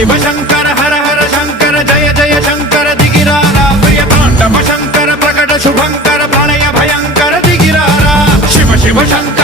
शिव शंकर हर हर शंकर जय जय शंकर दिगिरारा प्रिय तांडव शंकर प्रकट शुभंकर प्रलय भयंकर दिगिरारा शिव शिव शंकर